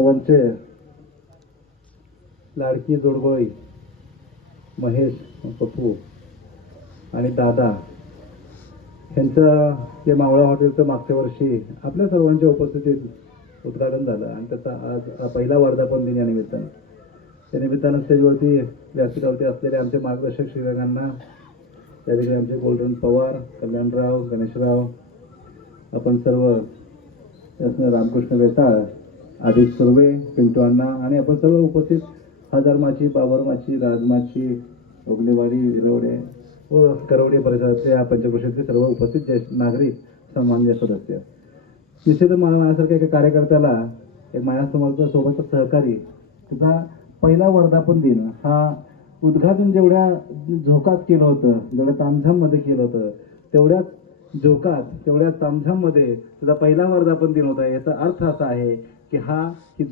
सर्वांचे लाडकी जोडगोळी महेश पप्पू आणि दादा यांचं जे मावळा हॉटेलचं मागच्या वर्षी आपल्या सर्वांच्या उपस्थितीत उद्घाटन झालं आणि त्याचा आज पहिला वर्धापन दिन या निमित्तानं त्या निमित्तानं स्टेजवरती व्यासपीठावरती असलेले आमचे मार्गदर्शक शिक्षकांना त्या ठिकाणी आमचे गोल्डन पवार, कल्याणराव, गणेशराव, आपण सर्व रामकृष्ण वेताळ, आदित्य सुर्वे, पिंटू अण्णा आणि आपण सर्व उपस्थित हजारमाची, बाबरमाची, राजमाची, ओगलेवाडी, विरोडे व करवडे परिसरातले या पंचक्रोशीतले सर्व उपस्थित ज्येष्ठ नागरिक, सन्माननीय सदस्य. निश्चितच माझ्यासारख्या एका कार्यकर्त्याला एक माझ्यासमोरचा सोबतचा सहकारी त्याचा पहिला वर्धापन दिन हा उद्घाटन जेवढ्या झोकात केलं होतं, जेवढ्या तामझाममध्ये केलं होतं, तेवढ्याच झोकात तेवढ्या तामझाममध्ये त्याचा पहिला वर्धापन दिन होता. याचा अर्थ असा आहे की ही